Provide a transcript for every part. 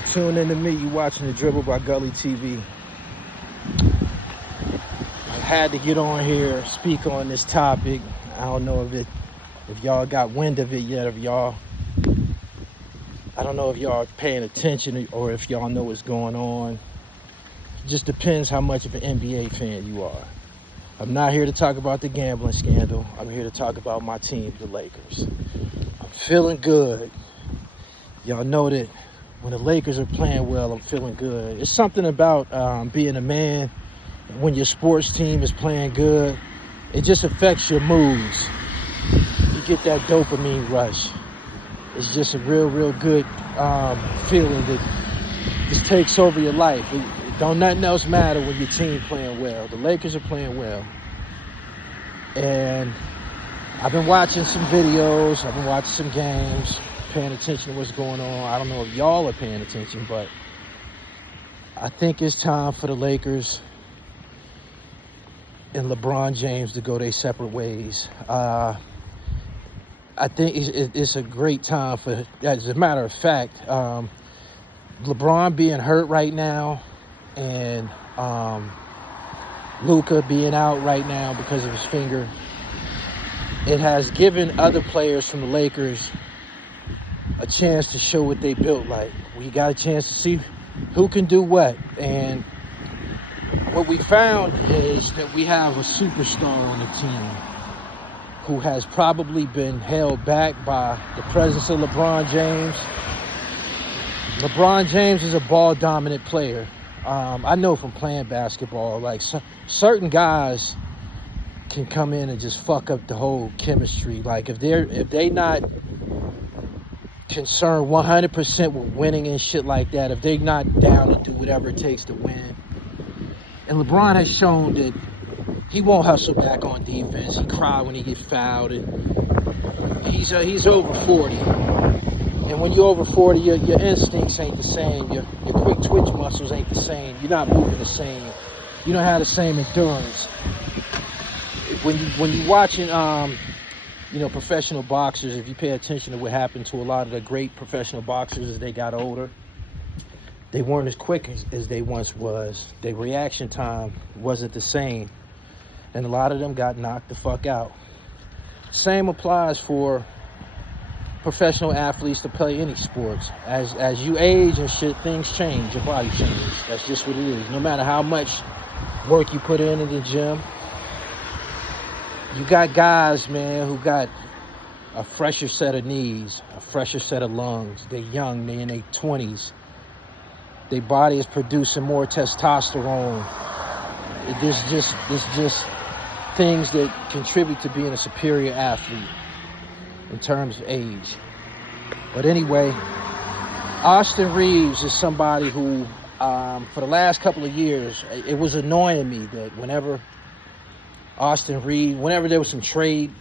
You tune in to me, you watching The Dribble by Gully TV. I had to get on here, speak on this topic. I don't know if y'all got wind of it yet, I don't know if y'all are paying attention or if y'all know what's going on. It just depends how much of an NBA fan you are. I'm not here to talk about the gambling scandal. I'm here to talk about my team, the Lakers. I'm feeling good. Y'all know that when the Lakers are playing well, I'm feeling good. It's something about being a man when your sports team is playing good. It just affects your moods. You get that dopamine rush. It's just a real good feeling that just takes over your life. Don't nothing else matter when your team playing well. The Lakers are playing well. And I've been watching some videos. I've been watching some games, paying attention to what's going on. I don't know if y'all are paying attention, but I think it's time for the Lakers and Lebron James to go their separate ways. I think it's a great time for, as a matter of fact, LeBron being hurt right now and Luka being out right now because of his finger, it has given other players from the Lakers a chance to show what they built like. We got a chance to see who can do what. And what we found is that we have a superstar on the team who has probably been held back by the presence of LeBron James. LeBron James is a ball-dominant player. I know from playing basketball, like certain guys can come in and just fuck up the whole chemistry. Like if they not concerned 100% with winning and shit like that, if they not down to do whatever it takes to win. And LeBron has shown that he won't hustle back on defense. He cry when he gets fouled. And he's over 40. And when you're over 40, your instincts ain't the same. Your quick twitch muscles ain't the same. You're not moving the same. You don't have the same endurance. When you're watching, professional boxers, if you pay attention to what happened to a lot of the great professional boxers as they got older, they weren't as quick as they once was. Their reaction time wasn't the same. And a lot of them got knocked the fuck out. Same applies for professional athletes to play any sports. As you age and shit, things change. Your body changes. That's just what it is. No matter how much work you put in the gym, you got guys, man, who got a fresher set of knees, a fresher set of lungs. They're young, they're in their 20s. Their body is producing more testosterone. There's just things that contribute to being a superior athlete in terms of age. But anyway, Austin Reaves is somebody who, for the last couple of years, it was annoying me that whenever there was some trade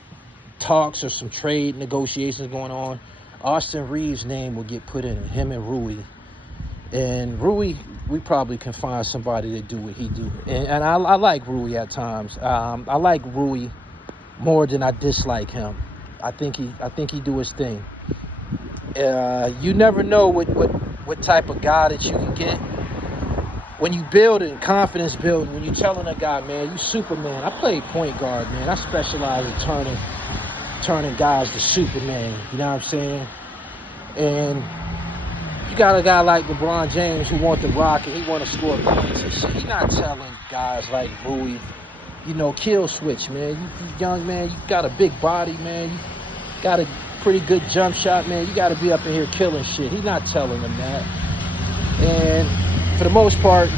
talks or some trade negotiations going on, Austin Reaves' name would get put in, him and Rui. And Rui, we probably can find somebody to do what he do. And I like Rui at times. I like Rui more than I dislike him. I think he do his thing. You never know what type of guy that you can get. When you building, confidence building, when you telling a guy, man, you Superman. I played point guard, man. I specialize in turning guys to Superman. You know what I'm saying? And you got a guy like LeBron James who want to rock and he want to score points and shit. He's not telling guys like Rui, kill switch, man. You young, man. You got a big body, man. You got a pretty good jump shot, man. You got to be up in here killing shit. He's not telling them that. And for the most part,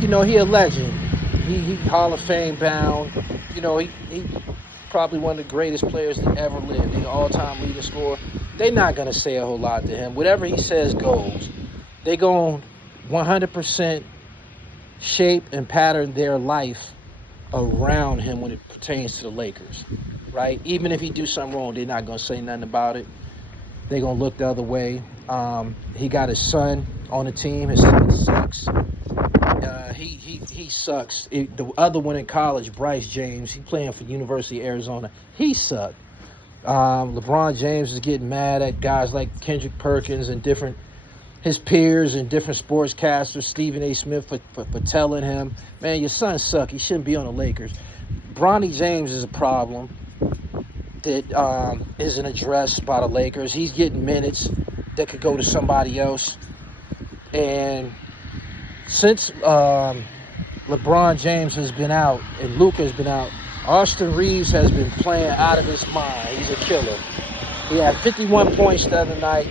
he a legend. He Hall of Fame bound. He probably one of the greatest players that ever lived. He's an all-time leading scorer. They're not going to say a whole lot to him. Whatever he says goes. They're going 100% shape and pattern their life around him when it pertains to the Lakers, right? Even if he do something wrong, they're not going to say nothing about it. They're going to look the other way. He got his son on the team. His son sucks. He sucks. The other one in college, Bryce James, he playing for University of Arizona. He sucked. LeBron James is getting mad at guys like Kendrick Perkins and different his peers and different sportscasters, Stephen A. Smith, for telling him, man, your son suck. He shouldn't be on the Lakers. Bronny James is a problem that isn't addressed by the Lakers. He's getting minutes that could go to somebody else. And since LeBron James has been out and Luka has been out, Austin Reaves has been playing out of his mind. He's a killer. He had 51 points the other night.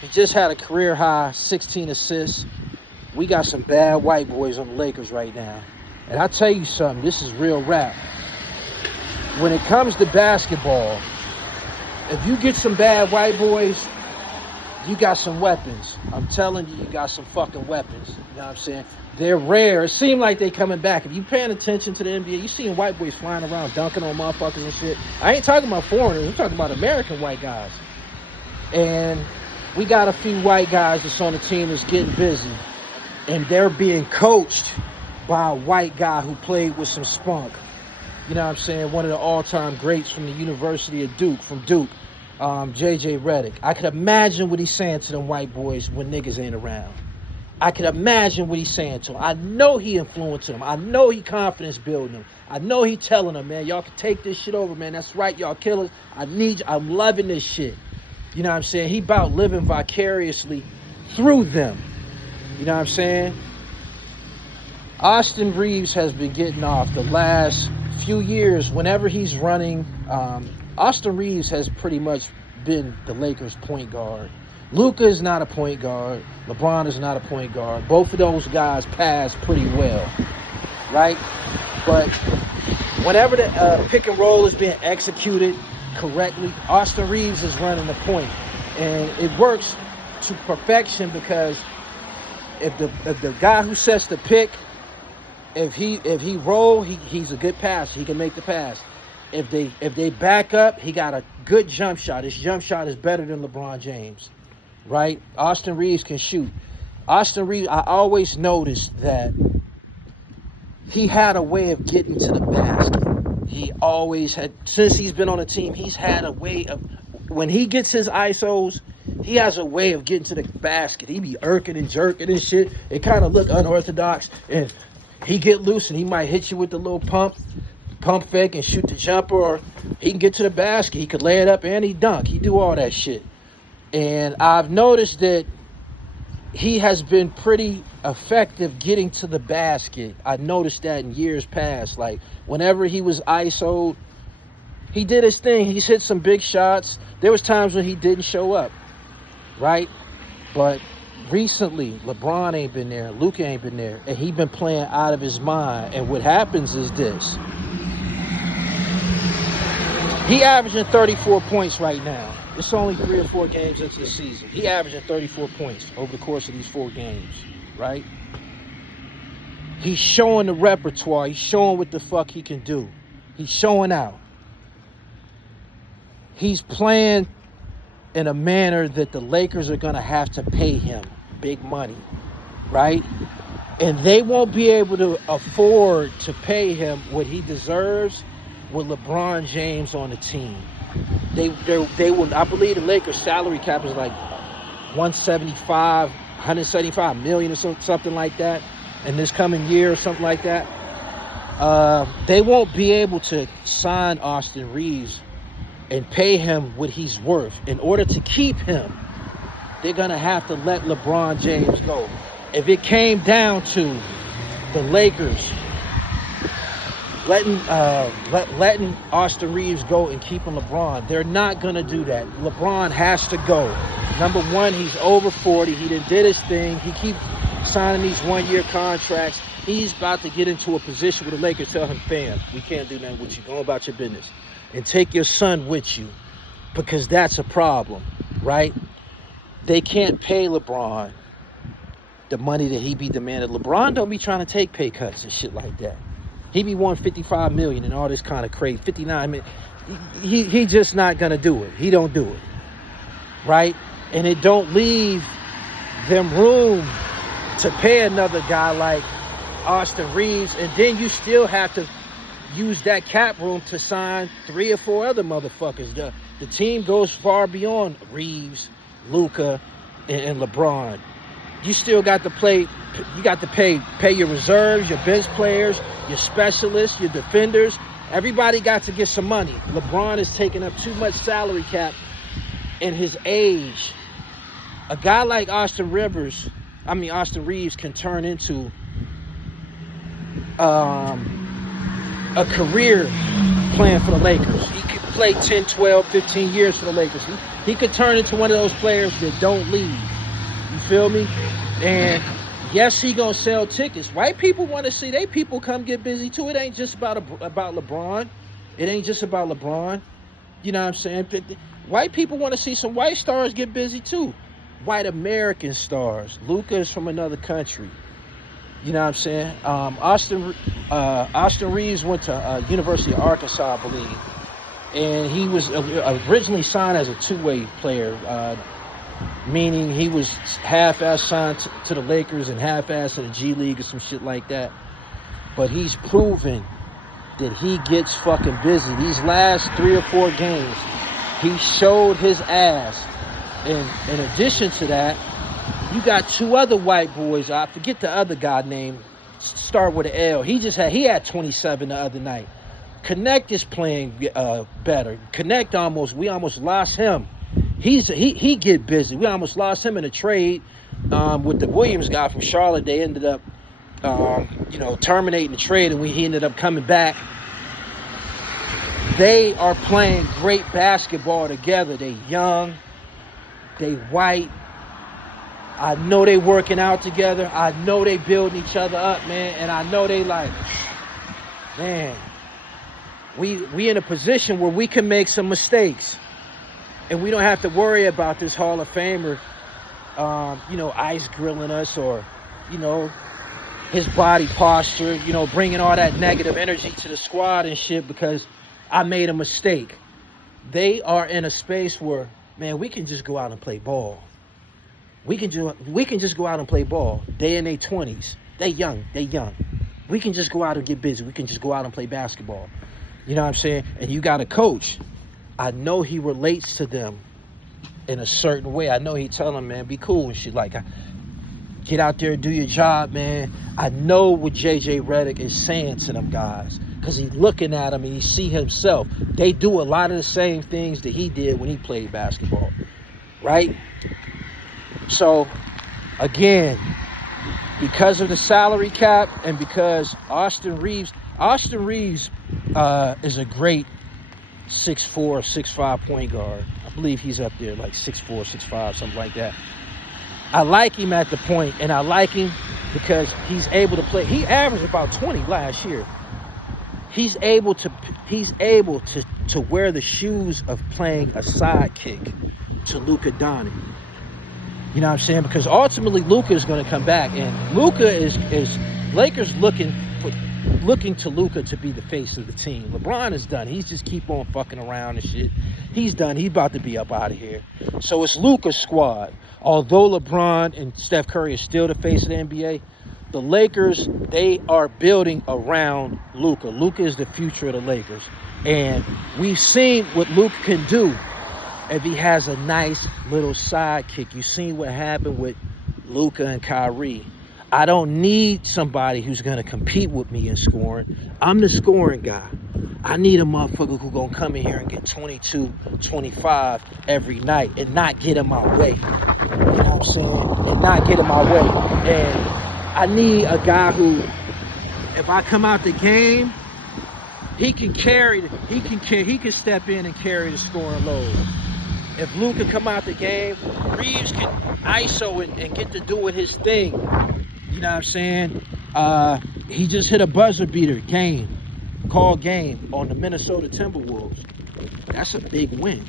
He just had a career high 16 assists. We got some bad white boys on the Lakers right now. And I'll tell you something, this is real rap. When it comes to basketball, if you get some bad white boys, you got some weapons. I'm telling you, you got some fucking weapons. You know what I'm saying? They're rare. It seems like they coming back. If you paying attention to the NBA, you seeing white boys flying around dunking on motherfuckers and shit. I ain't talking about foreigners. I'm talking about American white guys. And we got a few white guys that's on the team that's getting busy. And they're being coached by a white guy who played with some spunk. You know what I'm saying? One of the all-time greats from the University of Duke, J.J. Redick. I could imagine what he's saying to them white boys when niggas ain't around. I could imagine what he's saying to them. I know he influencing them. I know he confidence building them. I know he telling them, man, y'all can take this shit over, man. That's right, y'all killers. I'm loving this shit. You know what I'm saying? He about living vicariously through them. You know what I'm saying? Austin Reaves has been getting off the last few years. Whenever he's running, Austin Reaves has pretty much been the Lakers' point guard. Luka is not a point guard. LeBron is not a point guard. Both of those guys pass pretty well, right? But whenever the pick and roll is being executed correctly, Austin Reaves is running the point. And it works to perfection because if the guy who sets the pick, if he roll, he's a good passer. He can make the pass. If they back up, he got a good jump shot. His jump shot is better than LeBron James, right? Austin Reaves can shoot. Austin Reaves, I always noticed that he had a way of getting to the basket. He always had, since he's been on the team, he's had a way of, when he gets his ISOs, he has a way of getting to the basket. He be irking and jerking and shit. It kind of look unorthodox, and he get loose and he might hit you with the little pump fake and shoot the jumper, or he can get to the basket. He could lay it up and he dunk. He do all that shit. And I've noticed that he has been pretty effective getting to the basket. I noticed that in years past. Like, whenever he was ISO'd, he did his thing. He's hit some big shots. There was times when he didn't show up, right? But recently, LeBron ain't been there, Luka ain't been there, and he been playing out of his mind. And what happens is this. He averaging 34 points right now. It's only 3 or 4 games into the season. He averaging 34 points over the course of these 4 games, right? He's showing the repertoire. He's showing what the fuck he can do. He's showing out. He's playing in a manner that the Lakers are going to have to pay him big money, right? And they won't be able to afford to pay him what he deserves with LeBron James on the team. They will. I believe the Lakers salary cap is like 175 million or something like that in this coming year or something like that. They won't be able to sign Austin Reaves and pay him what he's worth. In order to keep him, they're gonna have to let LeBron James go. If it came down to the Lakers letting Austin Reaves go and keeping LeBron, they're not gonna do that. LeBron has to go. Number one, he's over 40. He did his thing. He keeps signing these 1-year contracts. He's about to get into a position where the Lakers tell him, fam, we can't do nothing with you. Go about your business. And take your son with you, because that's a problem, right? They can't pay LeBron the money that he be demanded. LeBron don't be trying to take pay cuts and shit like that. He be wanting $55 million and all this kind of crazy, $59 million. He just not gonna do it. He don't do it, right? And it don't leave them room to pay another guy like Austin Reaves, and then you still have to use that cap room to sign 3 or 4 other motherfuckers. The team goes far beyond Reaves, Luka, and LeBron. You still got to play. You got to pay your reserves, your bench players, your specialists, your defenders. Everybody got to get some money. LeBron is taking up too much salary cap in his age. A guy like Austin Reaves can turn into a career playing for the Lakers. He could play 10, 12, 15 years for the Lakers. He could turn into one of those players that don't leave. You feel me? And yes, he gonna sell tickets. White people want to see they people come get busy too. It ain't just about LeBron. It ain't just about LeBron. You know what I'm saying? White people want to see some white stars get busy too. White American stars. Luka is from another country. You know what I'm saying? Austin Reaves went to University of Arkansas, I believe. And he was originally signed as a two-way player, meaning he was half-ass signed to the Lakers and half-ass in the G League or some shit like that. But he's proven that he gets fucking busy. These last 3 or 4 games, he showed his ass. And in addition to that, you got 2 other white boys. I forget the other guy name. Start with an L. He had 27 the other night. Connect is playing better. Connect we almost lost him. He get busy. We almost lost him in a trade with the Williams guy from Charlotte. They ended up terminating the trade, and he ended up coming back. They are playing great basketball together. They young, they white. I know they working out together. I know they building each other up, man. And I know they like, man, we in a position where we can make some mistakes. And we don't have to worry about this Hall of Famer, ice grilling us or, his body posture, bringing all that negative energy to the squad and shit because I made a mistake. They are in a space where, man, we can just go out and play ball. We can just go out and play ball. They in their 20s. They young. We can just go out and get busy. We can just go out and play basketball. You know what I'm saying? And you got a coach. I know he relates to them in a certain way. I know he tell them, man, be cool and shit. Like, get out there and do your job, man. I know what JJ Redick is saying to them guys because he's looking at them and he see himself. They do a lot of the same things that he did when he played basketball, right? So, again, because of the salary cap and because Austin Reaves is a great 6'4", 6'5" point guard. I believe he's up there like 6'4", 6'5", something like that. I like him at the point, and I like him because he's able to play. He averaged about 20 last year. He's able to wear the shoes of playing a sidekick to Luka Doncic. You know what I'm saying? Because ultimately Luka is going to come back, and Luka is Lakers looking to Luka to be the face of the team. LeBron is done. He's just keep on fucking around and shit. He's done. He's about to be up out of here. So it's Luka's squad. Although LeBron and Steph Curry are still the face of the NBA, the Lakers, they are building around Luka. Luka is the future of the Lakers. And we've seen what Luka can do if he has a nice little sidekick. You've seen what happened with Luka and Kyrie. I don't need somebody who's going to compete with me in scoring. I'm the scoring guy. I need a motherfucker who's going to come in here and get 22, 25 every night and not get in my way. You know what I'm saying? And not get in my way. And I need a guy who, if I come out the game, he can step in and carry the scoring load. If Luka come out the game, Reaves can ISO and get to doing his thing. You know what I'm saying? He just hit a buzzer beater game on the Minnesota Timberwolves. That's a big win.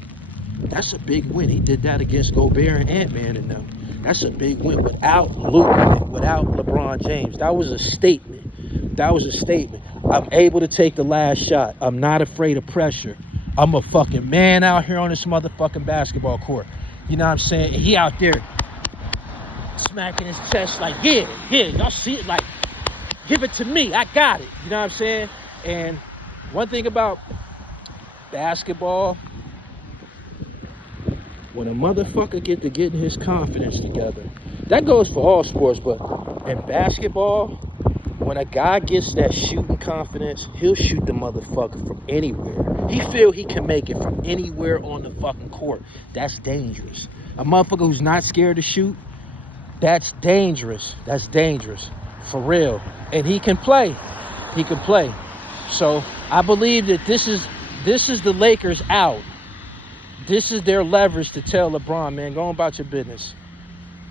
He did that against Gobert and Ant-Man and them. That's a big win without Luka, without LeBron James. That was a statement. I'm able to take the last shot. I'm not afraid of pressure. I'm a fucking man out here on this motherfucking basketball court. You know what I'm saying? And he out there smacking his chest like, yeah, y'all see it? Like, give it to me. I got it. You know what I'm saying? And one thing about basketball, when a motherfucker getting his confidence together, that goes for all sports, but in basketball, when a guy gets that shooting confidence, he'll shoot the motherfucker from anywhere. He feel he can make it from anywhere on the fucking court. That's dangerous. A motherfucker who's not scared to shoot, that's dangerous. That's dangerous. For real. And he can play. He can play. So I believe that this is the Lakers out. This is their leverage to tell LeBron, man, go on about your business.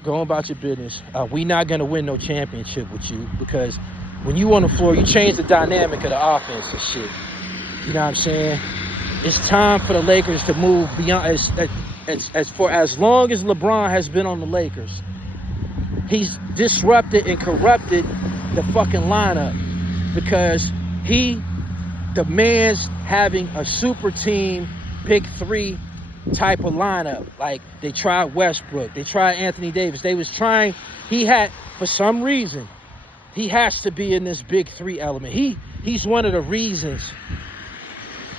Go on about your business. We not going to win no championship with you, because when you on the floor, you change the dynamic of the offense and shit. You know what I'm saying? It's time for the Lakers to move beyond. As long as LeBron has been on the Lakers, he's disrupted and corrupted the fucking lineup, because he demands having a super team, big three type of lineup. Like, they tried Westbrook, they tried Anthony Davis. They was trying, for some reason, he has to be in this big three element. He's one of the reasons.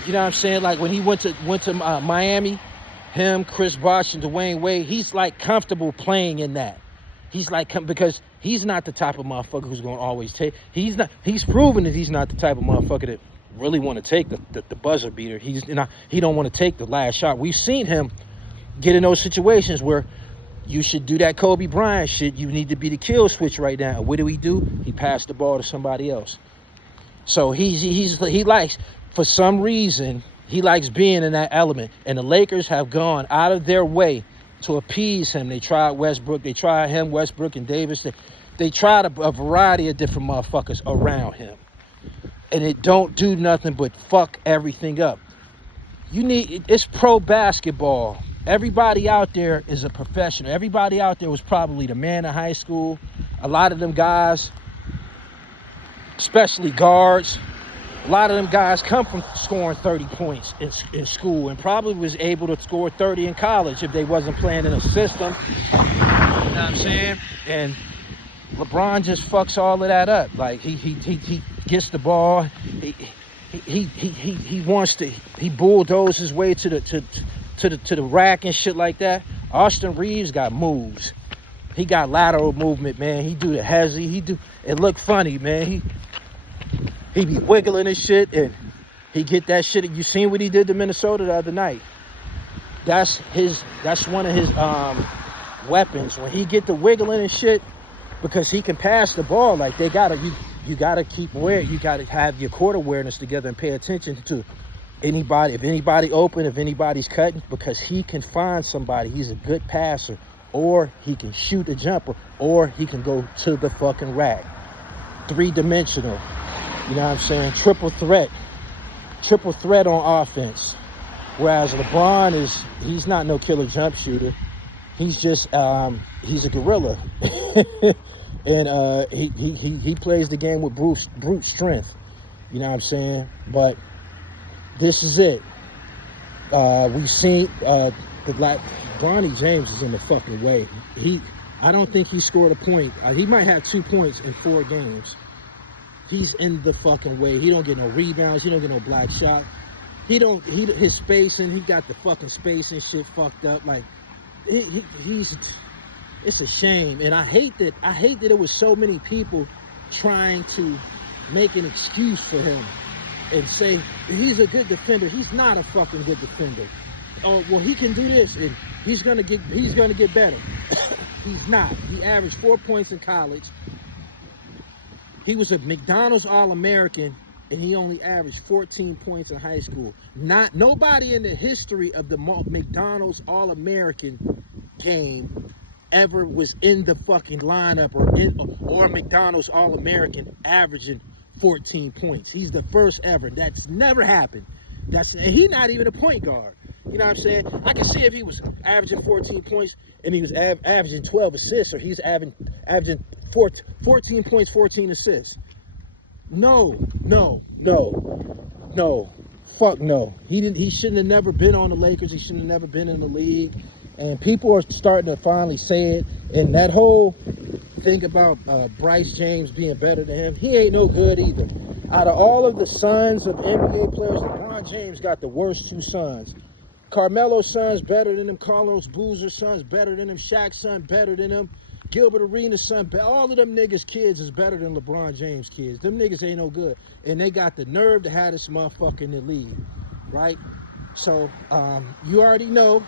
You know what I'm saying? Like, when he went to Miami, him, Chris Bosh, and Dwayne Wade, he's like comfortable playing in that. He's like, because he's not the type of motherfucker who's going to always take. He's proven that he's not the type of motherfucker that really want to take the buzzer beater. He don't want to take the last shot. We've seen him get in those situations where you should do that Kobe Bryant shit. You need to be the kill switch right now. What do? He passed the ball to somebody else. So he likes, for some reason, he likes being in that element. And the Lakers have gone out of their way to appease him. They tried Westbrook. They tried him, Westbrook, and Davis. They tried a variety of different motherfuckers around him. And it don't do nothing but fuck everything up. It's pro basketball. Everybody out there is a professional. Everybody out there was probably the man in high school. A lot of them guys, especially guards, a lot of them guys come from scoring 30 points in school, and probably was able to score 30 in college if they wasn't playing in a system. You know what I'm saying? And LeBron just fucks all of that up. Like, he gets the ball. He wants to. He bulldozes his way to the rack and shit like that. Austin Reaves got moves. He got lateral movement, man. He do the hezzy. It look funny, man. He be wiggling and shit, and he get that shit. You seen what he did to Minnesota the other night? That's one of his weapons, when he get the wiggling and shit, because he can pass the ball. Like, you gotta keep aware. You gotta have your court awareness together and pay attention to anybody. If anybody open, if anybody's cutting, because he can find somebody. He's a good passer, or he can shoot a jumper, or he can go to the fucking rack. Three-dimensional. You know what I'm saying? Triple threat on offense. Whereas LeBron he's not no killer jump shooter. He's just he's a gorilla. And he plays the game with brute strength. You know what I'm saying? But this is it. We've seen Bronny James is in the fucking way. I don't think he scored a point. He might have 2 points in 4 games. He's in the fucking way. He don't get no rebounds. He don't get no black shot. His spacing, he got the fucking spacing shit fucked up. Like, it's a shame. And I hate that there was so many people trying to make an excuse for him and say he's a good defender. He's not a fucking good defender. Oh, well, he can do this and he's gonna get better. He's not. He averaged 4 points in college. He was a McDonald's All-American, and he only averaged 14 points in high school. Nobody in the history of the McDonald's All-American game ever was in the fucking lineup or McDonald's All-American averaging 14 points. He's the first ever. That's never happened. And he's not even a point guard. You know what I'm saying? I can see if he was averaging 14 points and he was averaging 12 assists, or he's averaging 14 points, 14 assists. No. Fuck no. He shouldn't have never been on the Lakers. He shouldn't have never been in the league. And people are starting to finally say it. And that whole thing about Bryce James being better than him, he ain't no good either. Out of all of the sons of NBA players, LeBron James got the worst 2 sons. Carmelo's son's better than him. Carlos Boozer's son's better than him. Shaq's son better than him. Gilbert Arenas' son, all of them niggas' kids is better than LeBron James' kids. Them niggas ain't no good. And they got the nerve to have this motherfucker in the league, right? So, you already know,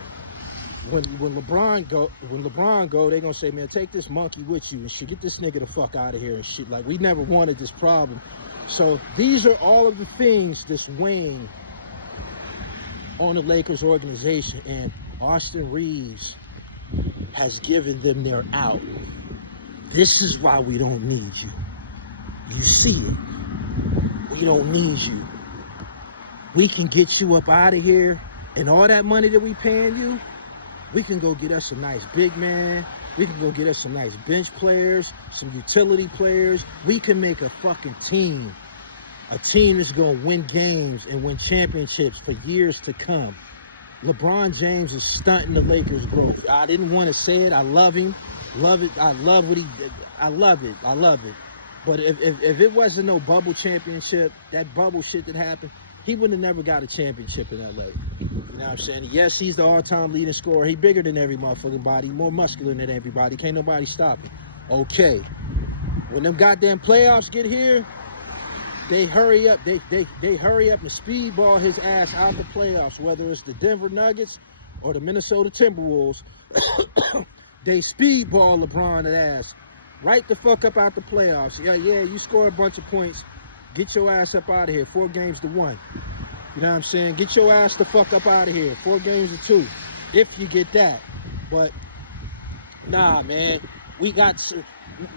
when LeBron go, they gonna say, man, take this monkey with you and shit. Get this nigga the fuck out of here and shit. Like, we never wanted this problem. So, these are all of the things that's weighing on the Lakers organization. And Austin Reaves has given them their out. This is why we don't need you. You see it. We don't need you. We can get you up out of here, and all that money that we paying you, we can go get us some nice big man. We can go get us some nice bench players, some utility players. We can make a fucking team. A team that's going to win games and win championships for years to come. LeBron James is stunting the Lakers' growth. I didn't want to say it. I love him. Love it. I love what he did. I love it. I love it. But if it wasn't no bubble championship, that bubble shit that happened, he would have never got a championship in LA. You know what I'm saying? Yes, he's the all-time leading scorer. He bigger than every motherfucking body, more muscular than everybody. Can't nobody stop him. Okay. When them goddamn playoffs get here, they hurry up. They hurry up and speedball his ass out the playoffs, whether it's the Denver Nuggets or the Minnesota Timberwolves. They speedball LeBron ass right the fuck up out the playoffs. Yeah, you score a bunch of points. Get your ass up out of here. 4 games to 1. You know what I'm saying? Get your ass the fuck up out of here. 4 games to 2. If you get that. But, nah, man. We got...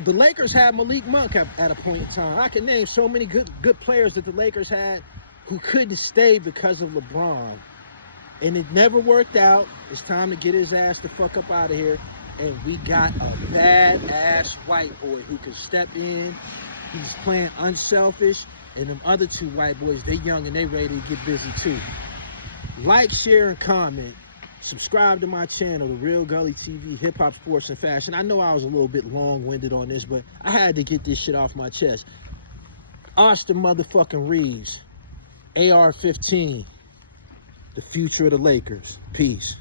The Lakers had Malik Monk at a point in time. I can name so many good players that the Lakers had who couldn't stay because of LeBron. And it never worked out. It's time to get his ass the fuck up out of here. And we got a badass white boy who can step in. He's playing unselfish. And them other 2 white boys, they young and they ready to get busy too. Like, share, and comment. Subscribe to my channel, The Real Gully TV, Hip Hop, Sports, and Fashion. I know I was a little bit long-winded on this, but I had to get this shit off my chest. Austin motherfucking Reaves, AR-15, the future of the Lakers. Peace.